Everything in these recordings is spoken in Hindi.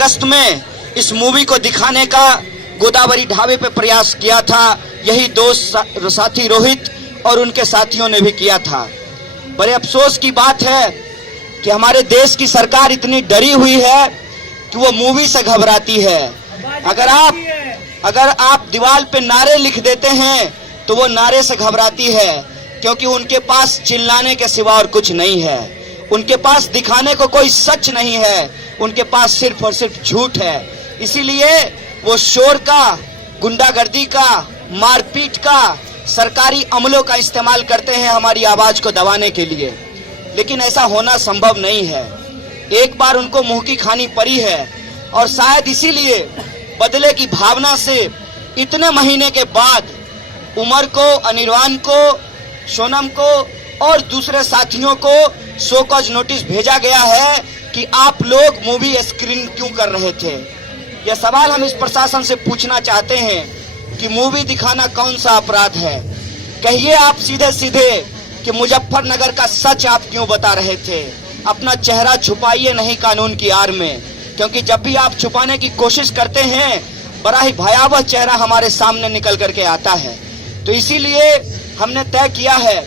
अगस्त में इस मूवी को दिखाने का गोदावरी ढाबे पे प्रयास किया था। यही दोस्त साथी रोहित और उनके साथियों ने भी किया था। बड़े अफसोस की बात है कि हमारे देश की सरकार इतनी डरी हुई है कि वो मूवी से घबराती है। अगर आप दीवार पे नारे लिख देते हैं तो वो नारे से घबराती है, क्योंकि उनके पास चिल्लाने के सिवा और कुछ नहीं है। उनके पास दिखाने को कोई सच नहीं है, उनके पास सिर्फ और सिर्फ झूठ है। इसीलिए वो शोर का, गुंडागर्दी का, मारपीट का, सरकारी अमलों का इस्तेमाल करते हैं हमारी आवाज को दबाने के लिए। लेकिन ऐसा होना संभव नहीं है। एक बार उनको मुंह की खानी पड़ी है और शायद इसीलिए बदले की भावना से इतने महीने के बाद उमर को, अनिर्वाण को, सोनम को और दूसरे साथियों को शो कॉज नोटिस भेजा गया है कि आप लोग मूवी स्क्रीन क्यों कर रहे थे। यह सवाल हम इस प्रशासन से पूछना चाहते हैं कि मूवी दिखाना कौन सा अपराध है। कहिए आप सीधे सीधे कि मुजफ्फरनगर का सच आप क्यों बता रहे थे। अपना चेहरा छुपाइए नहीं कानून की आड़ में, क्योंकि जब भी आप छुपाने की कोशिश करते हैं बड़ा ही भयावह चेहरा हमारे सामने निकल करके आता है। तो इसीलिए हमने तय किया है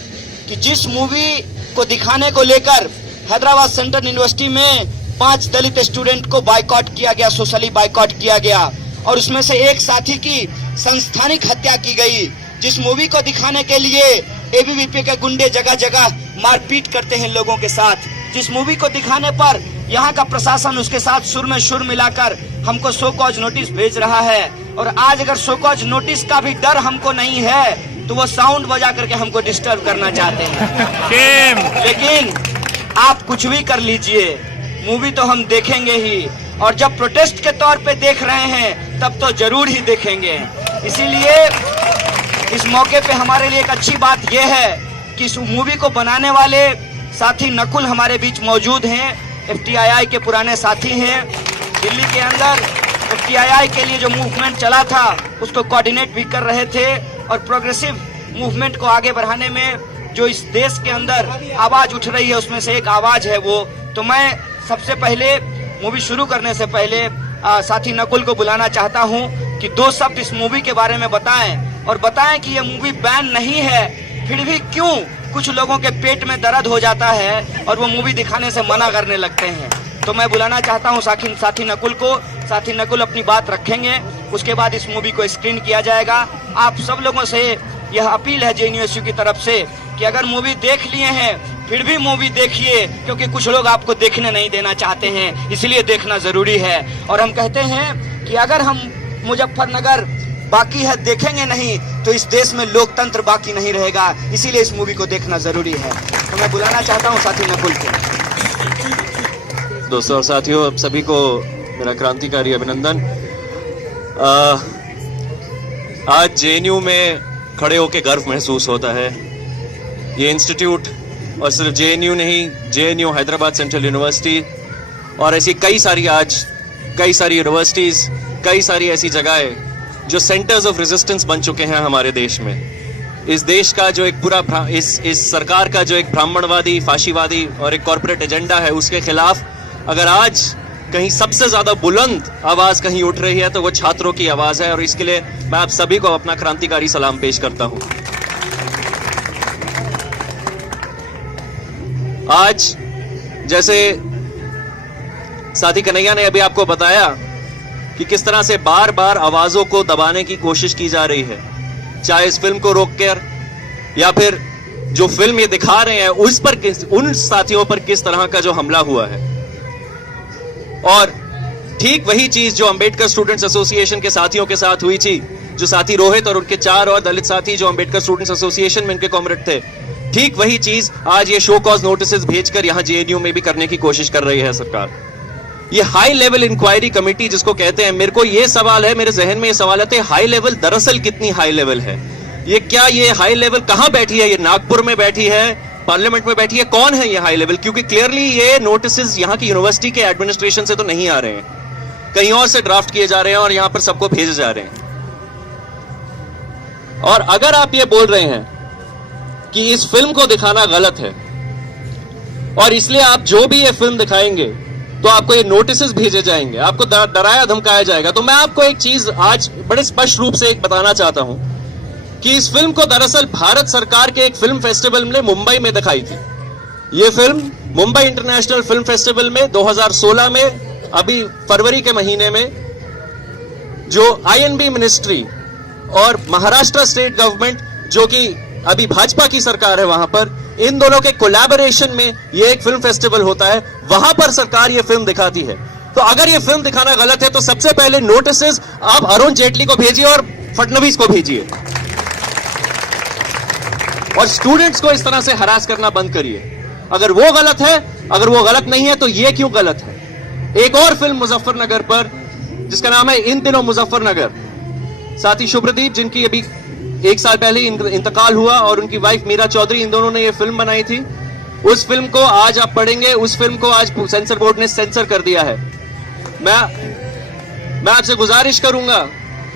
कि जिस मूवी को दिखाने को लेकर हैदराबाद सेंट्रल यूनिवर्सिटी में 5 दलित स्टूडेंट को बाइकॉट किया गया, सोशली बाइकॉट किया गया और उसमें से एक साथी की संस्थानिक हत्या की गई। जिस मूवी को दिखाने के लिए एबीवीपी के गुंडे जगह जगह मारपीट करते हैं लोगों के साथ, जिस मूवी को दिखाने पर यहाँ का प्रशासन उसके साथ सुर में सुर मिलाकर हमको शो कॉज नोटिस भेज रहा है। और आज अगर शो कॉज नोटिस का भी डर हमको नहीं है तो वो साउंड बजा करके हमको डिस्टर्ब करना चाहते हैं। लेकिन आप कुछ भी कर लीजिए, मूवी तो हम देखेंगे ही, और जब प्रोटेस्ट के तौर पे देख रहे हैं तब तो जरूर ही देखेंगे। इसीलिए इस मौके पे हमारे लिए एक अच्छी बात यह है कि इस मूवी को बनाने वाले साथी नकुल हमारे बीच मौजूद हैं। एफटीआईआई के पुराने साथी हैं। दिल्ली के अंदर एफटीआईआई के लिए जो मूवमेंट चला था उसको कोऑर्डिनेट भी कर रहे थे और प्रोग्रेसिव मूवमेंट को आगे बढ़ाने में जो इस देश के अंदर आवाज उठ रही है उसमें से एक आवाज है वो। तो मैं सबसे पहले मूवी शुरू करने से पहले साथी नकुल को बुलाना चाहता हूं कि 2 शब्द इस मूवी के बारे में बताएं और बताएं कि ये मूवी बैन नहीं है, फिर भी क्यों कुछ लोगों के पेट में दर्द हो जाता है और वो मूवी दिखाने से मना करने लगते हैं। तो मैं बुलाना चाहता हूं साथी नकुल को। साथी नकुल अपनी बात रखेंगे, उसके बाद इस मूवी को स्क्रीन किया जाएगा। आप सब लोगों से यह अपील है जेएनयूएसयू की तरफ से कि अगर मूवी देख लिए हैं फिर भी मूवी देखिए, क्योंकि कुछ लोग आपको देखने नहीं देना चाहते हैं, इसलिए देखना जरूरी है। और हम कहते हैं कि अगर हम मुजफ्फरनगर बाकी है देखेंगे नहीं तो इस देश में लोकतंत्र बाकी नहीं रहेगा, इसीलिए इस मूवी को देखना जरूरी है। तो मैं बुलाना चाहता हूँ साथी नकुल को। दोस्तों और साथियों, आप सभी को मेरा क्रांतिकारी अभिनंदन। आज जेएनयू में खड़े होकर गर्व महसूस होता है। ये इंस्टीट्यूट और सिर्फ जेएनयू नहीं, जेएनयू, हैदराबाद सेंट्रल यूनिवर्सिटी और ऐसी कई सारी यूनिवर्सिटीज, कई सारी ऐसी जगहें जो सेंटर्स ऑफ रेजिस्टेंस बन चुके हैं हमारे देश में। इस देश का जो एक पूरा इस सरकार का जो एक ब्राह्मणवादी, फाशीवादी और एक कॉर्पोरेट एजेंडा है, उसके खिलाफ अगर आज कहीं सबसे ज्यादा बुलंद आवाज कहीं उठ रही है तो वो छात्रों की आवाज है। और इसके लिए मैं आप सभी को अपना क्रांतिकारी सलाम पेश करता हूं। आज जैसे साथी कन्हैया ने अभी आपको बताया कि किस तरह से बार बार आवाजों को दबाने की कोशिश की जा रही है, चाहे इस फिल्म को रोककर या फिर जो फिल्म ये दिखा रहे हैं उस पर उन साथियों पर किस तरह का जो हमला हुआ है। और ठीक वही चीज जो अंबेडकर स्टूडेंट्स एसोसिएशन के साथियों के साथ हुई थी, जो साथी रोहित और उनके 4 और दलित साथी जो अंबेडकर स्टूडेंट्स एसोसिएशन में इनके कॉमरेड थे, ठीक वही चीज आज ये शो कॉज नोटिस भेजकर यहां जेएनयू में भी करने की कोशिश कर रही है सरकार। ये हाई लेवल इंक्वायरी कमेटी जिसको कहते हैं, मेरे को ये सवाल है, मेरे जहन में ये सवाल आते हैं, हाई लेवल दरअसल कितनी हाई लेवल है? ये क्या ये हाई लेवल कहां बैठी है? ये नागपुर में बैठी है, पार्लियामेंट में बैठी है? कौन है ये हाई लेवल? क्योंकि क्लियरली ये नोटिस यहां की यूनिवर्सिटी के एडमिनिस्ट्रेशन से तो नहीं आ रहे हैं, कहीं और से ड्राफ्ट किए जा रहे हैं और यहां पर सबको भेजे जा रहे हैं। और अगर आप ये बोल रहे हैं कि इस फिल्म को दिखाना गलत है और इसलिए आप जो भी ये फिल्म दिखाएंगे तो आपको ये नोटिसेस भेजे जाएंगे, आपको डराया धमकाया जाएगा। तो मैं आपको एक चीज आज बड़े स्पष्ट रूप से एक बताना चाहता हूं कि इस फिल्म को दरअसल भारत सरकार के एक फिल्म फेस्टिवल ने मुंबई में दिखाई थी। ये film Mumbai international film festival में 2016 में, अभी फरवरी के महीने में, जो आईएनबी मिनिस्ट्री और महाराष्ट्र स्टेट गवर्नमेंट, जो कि अभी भाजपा की सरकार है वहां पर, इन दोनों के कोलैबोरेशन में ये एक फिल्म फेस्टिवल होता है, वहां पर सरकार ये फिल्म दिखाती है। तो अगर ये फिल्म दिखाना गलत है तो सबसे पहले नोटिसेस आप अरुण जेटली को भेजिए और फडणवीस को भेजिए, और स्टूडेंट्स को इस तरह से हरास करना बंद करिए। अगर वो गलत है, अगर वो गलत नहीं है तो ये क्यों गलत है। एक और फिल्म मुजफ्फरनगर पर, जिसका नाम है इन दिनों मुजफ्फरनगर, साथी शुभ्रदीप, जिनकी अभी 1 साल पहले इंतकाल हुआ, और उनकी वाइफ मीरा चौधरी, इन दोनों ने ये फिल्म बनाई थी। उस फिल्म को आज आप पढ़ेंगे, उस फिल्म को आज सेंसर बोर्ड ने सेंसर कर दिया है। मैं आपसे गुजारिश करूंगा,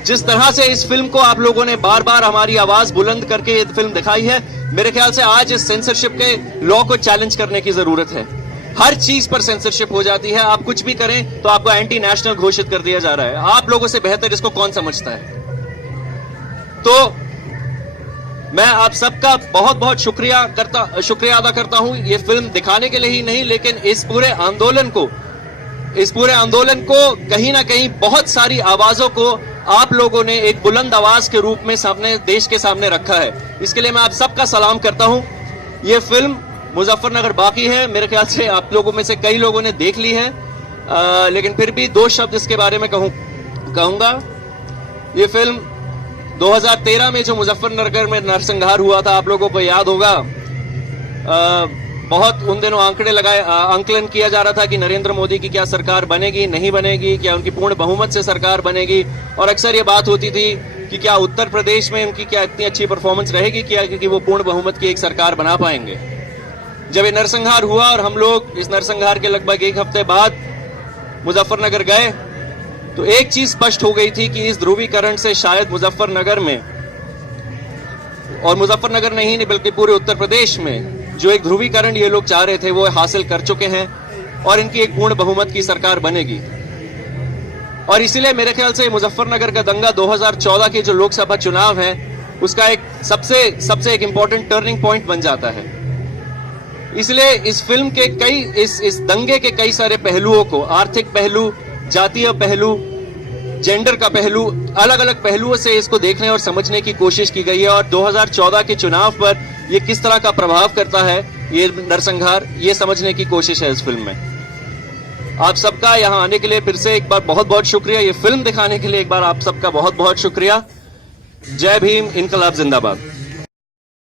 जिस तरह से इस फिल्म को आप लोगों ने बार बार हमारी आवाज बुलंद करके ये फिल्म दिखाई है, मेरे ख्याल से आज इस सेंसरशिप के लॉ को चैलेंज करने की जरूरत है। हर चीज पर सेंसरशिप हो जाती है, आप कुछ भी करें तो आपको एंटी नेशनल घोषित कर दिया जा रहा है। आप लोगों से बेहतर इसको कौन समझता है। तो मैं आप सबका बहुत बहुत शुक्रिया अदा करता हूं, ये फिल्म दिखाने के लिए ही नहीं, लेकिन इस पूरे आंदोलन को कहीं ना कहीं बहुत सारी आवाजों को आप लोगों ने एक बुलंद आवाज के रूप में सामने, देश के सामने रखा है। इसके लिए मैं आप सबका सलाम करता हूं। ये फिल्म मुजफ्फरनगर बाकी है, मेरे ख्याल से आप लोगों में से कई लोगों ने देख ली है, लेकिन फिर भी 2 शब्द इसके बारे में कहूंगा। ये फिल्म 2013 में जो मुजफ्फरनगर में नरसंहार हुआ था, आप लोगों को याद होगा, बहुत उन दिनों आंकलन किया जा रहा था कि नरेंद्र मोदी की क्या सरकार बनेगी, नहीं बनेगी, क्या उनकी पूर्ण बहुमत से सरकार बनेगी, और अक्सर ये बात होती थी कि क्या उत्तर प्रदेश में उनकी क्या इतनी अच्छी परफॉर्मेंस रहेगी क्या कि वो पूर्ण बहुमत की एक सरकार बना पाएंगे। जब ये नरसंहार हुआ और हम लोग इस नरसंहार के लगभग 1 हफ्ते बाद मुजफ्फरनगर गए, तो एक चीज स्पष्ट हो गई थी कि इस ध्रुवीकरण से शायद मुजफ्फरनगर में, और मुजफ्फरनगर नहीं बल्कि पूरे उत्तर प्रदेश में जो एक ध्रुवीकरण ये लोग चाह रहे थे वो हासिल कर चुके हैं, और इनकी एक पूर्ण बहुमत की सरकार बनेगी। और इसीलिए मेरे ख्याल से मुजफ्फरनगर का दंगा 2014 के जो लोकसभा चुनाव है, उसका एक सबसे एक इंपॉर्टेंट टर्निंग पॉइंट बन जाता है। इसलिए इस फिल्म के इस दंगे के कई सारे पहलुओं को, आर्थिक पहलू, जातीय पहलू, जेंडर का पहलू, अलग अलग पहलुओं से इसको देखने और समझने की कोशिश की गई है। और 2014 के चुनाव पर ये किस तरह का प्रभाव करता है ये नरसंहार, ये समझने की कोशिश है इस फिल्म में। आप सबका यहाँ आने के लिए फिर से एक बार बहुत बहुत शुक्रिया। ये फिल्म दिखाने के लिए एक बार आप सबका बहुत बहुत शुक्रिया। जय भीम, इनकलाब जिंदाबाद।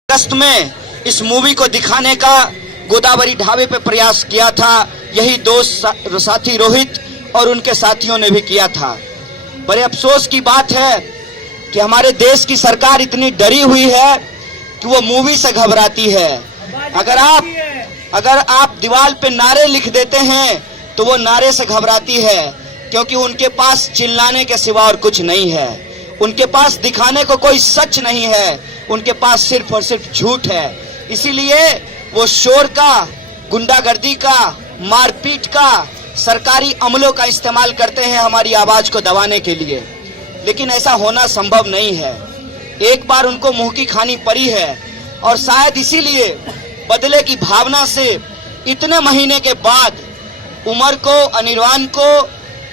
अगस्त में इस मूवी को दिखाने का गोदावरी ढाबे पे प्रयास किया था, यही दोस्त साथी रोहित और उनके साथियों ने भी किया था। बड़े अफसोस की बात है कि हमारे देश की सरकार इतनी डरी हुई है कि वो मूवी से घबराती है। अगर आप दीवार पे नारे लिख देते हैं तो वो नारे से घबराती है, क्योंकि उनके पास चिल्लाने के सिवा और कुछ नहीं है। उनके पास दिखाने को कोई सच नहीं है, उनके पास सिर्फ और सिर्फ झूठ है। इसीलिए वो शोर का, गुंडागर्दी का, मारपीट का, सरकारी अमलों का इस्तेमाल करते हैं हमारी आवाज को दबाने के लिए। लेकिन ऐसा होना संभव नहीं है। एक बार उनको मुंह की खानी पड़ी है, और शायद इसीलिए बदले की भावना से इतने महीने के बाद उमर को, अनिर्वाण को,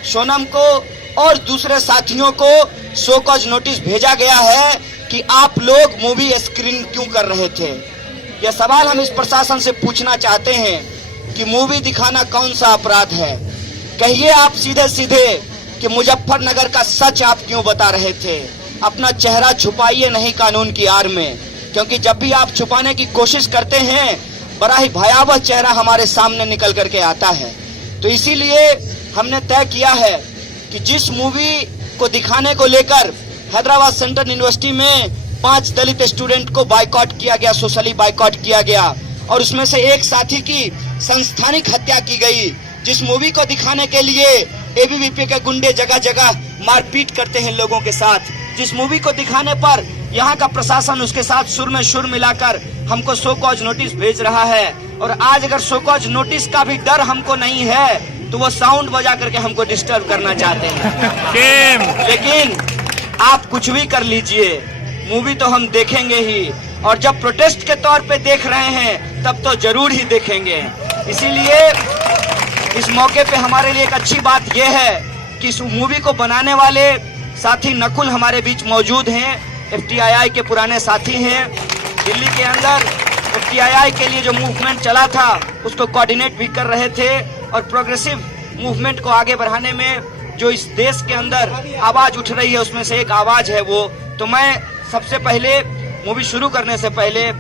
सोनम को और दूसरे साथियों को शो कॉज नोटिस भेजा गया है कि आप लोग मूवी स्क्रीन क्यों कर रहे थे। यह सवाल हम इस प्रशासन से पूछना चाहते हैं कि मूवी दिखाना कौन सा अपराध है। कहिए आप सीधे सीधे कि मुजफ्फरनगर का सच आप क्यों बता रहे थे। अपना चेहरा छुपाइए नहीं कानून की आड़ में, क्योंकि जब भी आप छुपाने की कोशिश करते हैं बड़ा ही भयावह चेहरा हमारे सामने निकल करके आता है। तो इसीलिए हमने तय किया है कि जिस मूवी को दिखाने को लेकर हैदराबाद सेंट्रल यूनिवर्सिटी में 5 दलित स्टूडेंट को बाइकॉट किया गया, सोशली बाइकॉट किया गया, और उसमें से एक साथी की संस्थानिक हत्या की गई। जिस मूवी को दिखाने के लिए एबीवीपी के गुंडे जगह जगह मारपीट करते हैं लोगों के साथ, जिस मूवी को दिखाने पर यहाँ का प्रशासन उसके साथ सुर में सुर मिलाकर हमको शो कॉज नोटिस भेज रहा है। और आज अगर शो कॉज नोटिस का भी डर हमको नहीं है तो वो साउंड बजा करके हमको डिस्टर्ब करना चाहते हैं। सेम। लेकिन आप कुछ भी कर लीजिए, मूवी तो हम देखेंगे ही, और जब प्रोटेस्ट के तौर पे देख रहे हैं तब तो जरूर ही देखेंगे। इसीलिए इस मौके पे हमारे लिए एक अच्छी बात यह है कि इस मूवी को बनाने वाले साथी नकुल हमारे बीच मौजूद हैं। FTII के पुराने साथी हैं। दिल्ली के अंदर FTII के लिए जो मूवमेंट चला था उसको कोऑर्डिनेट भी कर रहे थे, और प्रोग्रेसिव मूवमेंट को आगे बढ़ाने में जो इस देश के अंदर आवाज उठ रही है उसमें से एक आवाज है वो। तो मैं सबसे पहले मूवी शुरू करने से पहले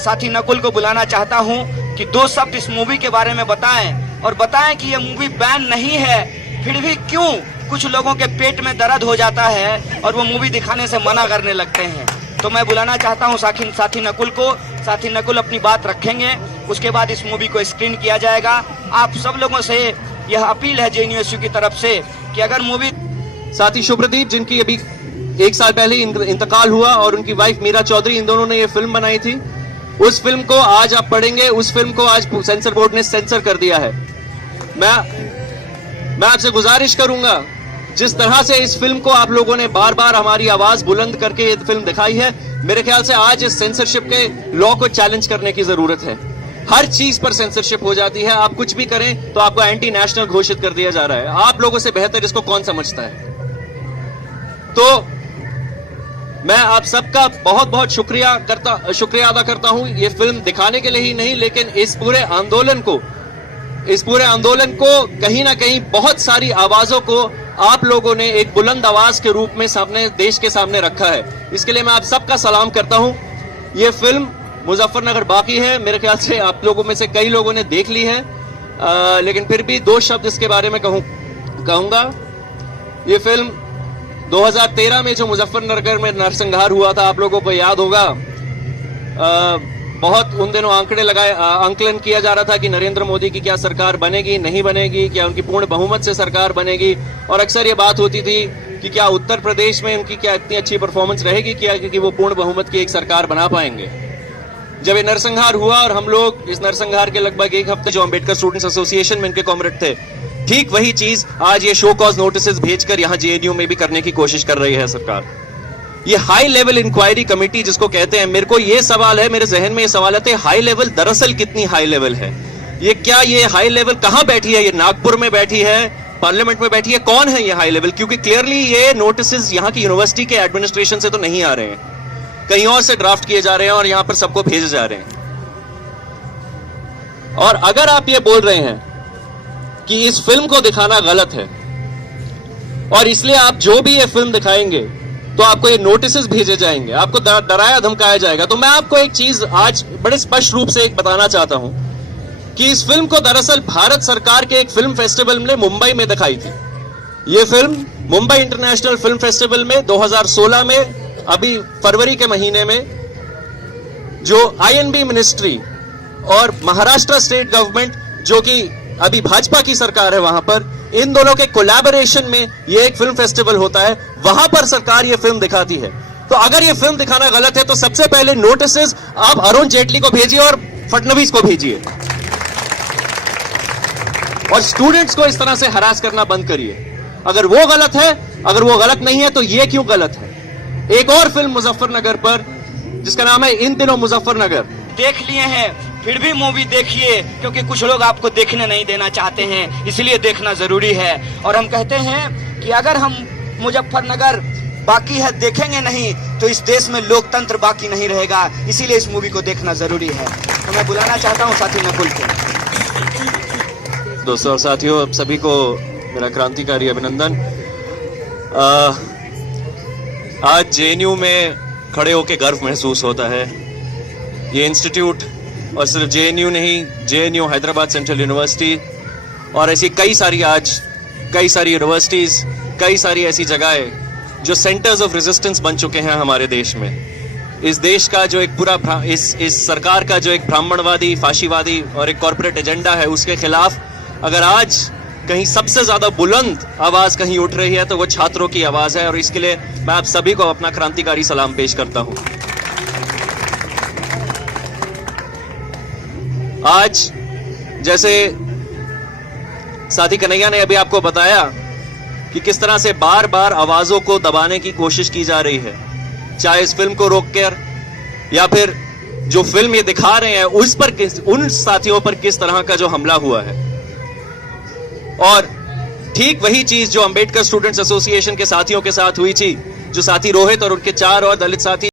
साथी नकुल को बुलाना चाहता हूं कि 2 शब्द इस मूवी के बारे में बताएं, और बताएं कि ये मूवी बैन नहीं है, फिर भी क्यों कुछ लोगों के पेट में दर्द हो जाता है और वो मूवी दिखाने से मना करने लगते हैं। तो मैं बुलाना चाहता हूं साथी नकुल को। साथी नकुल अपनी बात रखेंगे, उसके बाद इस मूवी को स्क्रीन किया जाएगा। आप सब लोगों से यह अपील है JNU की तरफ से कि अगर मूवी साथी शुभ्रदीप, जिनकी अभी 1 साल पहले इंतकाल हुआ, और उनकी वाइफ मीरा चौधरी, इन दोनों ने ये फिल्म बनाई थी। उस फिल्म को आज आप पढ़ेंगे, उस फिल्म को आज सेंसर बोर्ड ने सेंसर कर दिया है। मैं आपसे गुजारिश करूंगा, जिस तरह से इस फिल्म को आप लोगों ने बार बार हमारी आवाज बुलंद करके ये फिल्म दिखाई है, मेरे ख्याल से आज इस सेंसरशिप के लॉ को चैलेंज करने की जरूरत है। हर चीज पर सेंसरशिप हो जाती है, आप कुछ भी करें तो आपको एंटी नेशनल घोषित कर दिया जा रहा है। आप लोगों से बेहतर इसको कौन समझता है? तो मैं आप सबका बहुत बहुत शुक्रिया अदा करता हूं, ये फिल्म दिखाने के लिए ही नहीं, लेकिन इस पूरे आंदोलन को कहीं ना कहीं बहुत सारी आवाजों को आप लोगों ने एक बुलंद आवाज के रूप में देश के सामने रखा है। इसके लिए मैं आप सबका सलाम करता हूं। ये फिल्म मुजफ्फरनगर बाकी है, मेरे ख्याल से आप लोगों में से कई लोगों ने देख ली है, लेकिन फिर भी 2 शब्द इसके बारे में कहूंगा। ये फिल्म 2013 में जो मुजफ्फरनगर में नरसंहार हुआ था, आप लोगों को याद होगा, बहुत उन दिनों आंकलन किया जा रहा था कि नरेंद्र मोदी की क्या सरकार बनेगी, नहीं बनेगी, क्या उनकी पूर्ण बहुमत से सरकार बनेगी, और अक्सर ये बात होती थी कि क्या उत्तर प्रदेश में उनकी क्या इतनी अच्छी परफॉर्मेंस रहेगी क्या कि वो पूर्ण बहुमत की एक सरकार बना पाएंगे। जब ये नरसंहार हुआ और हम लोग इस नरसंहार के लगभग 1 हफ्ते जो अंबेडकर स्टूडेंट्स एसोसिएशन में इनके कॉमरेड थे, ठीक वही चीज आज ये शो कॉज नोटिस भेजकर यहाँ JNU में भी करने की कोशिश कर रही है सरकार। ये हाई लेवल इंक्वायरी कमेटी जिसको कहते हैं, मेरे को ये सवाल है, मेरे जहन में ये सवाल आते हैं, हाई लेवल दरअसल कितनी हाई लेवल है? ये हाई लेवल कहां बैठी है? ये नागपुर में बैठी है, पार्लियामेंट में बैठी है? कौन है ये हाई लेवल? क्योंकि क्लियरली ये नोटिस यहाँ की यूनिवर्सिटी के एडमिनिस्ट्रेशन से तो नहीं आ रहे हैं, कहीं और से ड्राफ्ट किए जा रहे हैं और यहां पर सबको भेजे जा रहे हैं। और अगर आप ये बोल रहे हैं कि इस फिल्म को दिखाना गलत है और इसलिए आप जो भी ये फिल्म दिखाएंगे तो आपको ये नोटिस भेजे जाएंगे, आपको डराया धमकाया जाएगा, तो मैं आपको एक चीज आज बड़े स्पष्ट रूप से बताना चाहता हूं कि इस फिल्म को दरअसल भारत सरकार के एक फिल्म फेस्टिवल ने मुंबई में दिखाई थी। ये film Mumbai international film festival में 2016 में, अभी फरवरी के महीने में, जो INB मिनिस्ट्री और महाराष्ट्र स्टेट गवर्नमेंट, जो कि अभी भाजपा की सरकार है, वहां पर इन दोनों के कोलैबोरेशन में ये एक फिल्म फेस्टिवल होता है, वहां पर सरकार ये फिल्म दिखाती है। तो अगर ये फिल्म दिखाना गलत है तो सबसे पहले नोटिस आप अरुण जेटली को भेजिए और फडणवीस को भेजिए, और स्टूडेंट्स को इस तरह से हरास करना बंद करिए। अगर वो गलत है, अगर वो गलत नहीं है तो ये क्यों गलत है? एक और फिल्म मुजफ्फरनगर पर जिसका नाम है इन दिनों मुजफ्फरनगर, देख लिए हैं, फिर भी मूवी देखिए, क्योंकि कुछ लोग आपको देखने नहीं देना चाहते हैं, इसलिए देखना जरूरी है। और हम कहते हैं कि अगर हम मुजफ्फरनगर बाकी है देखेंगे नहीं तो इस देश में लोकतंत्र बाकी नहीं रहेगा, इसीलिए इस मूवी को देखना जरूरी है। तो मैं बुलाना चाहता हूँ साथी नकुल को। दोस्तों और साथियों, आप सभी को मेरा क्रांतिकारी अभिनंदन। आज JNU में खड़े होकर गर्व महसूस होता है। ये इंस्टीट्यूट, और सिर्फ JNU नहीं, JNU, हैदराबाद सेंट्रल यूनिवर्सिटी और ऐसी कई सारी यूनिवर्सिटीज, कई सारी ऐसी जगहें जो सेंटर्स ऑफ रेजिस्टेंस बन चुके हैं हमारे देश में। इस देश का जो एक पूरा इस सरकार का जो एक ब्राह्मणवादी, फाशीवादी और एक कॉर्पोरेट एजेंडा है, उसके खिलाफ अगर आज कहीं सबसे ज्यादा बुलंद आवाज कहीं उठ रही है तो वो छात्रों की आवाज है, और इसके लिए मैं आप सभी को अपना क्रांतिकारी सलाम पेश करता हूं। आज जैसे साथी कन्हैया ने अभी आपको बताया कि किस तरह से बार बार आवाजों को दबाने की कोशिश की जा रही है, चाहे इस फिल्म को रोककर या फिर जो फिल्म ये दिखा रहे हैं उस पर उन साथियों पर किस तरह का जो हमला हुआ है। और ठीक वही चीज जो अंबेडकर स्टूडेंट्स एसोसिएशन के साथियों के साथ हुई थी, जो साथी रोहित और उनके 4 और दलित साथी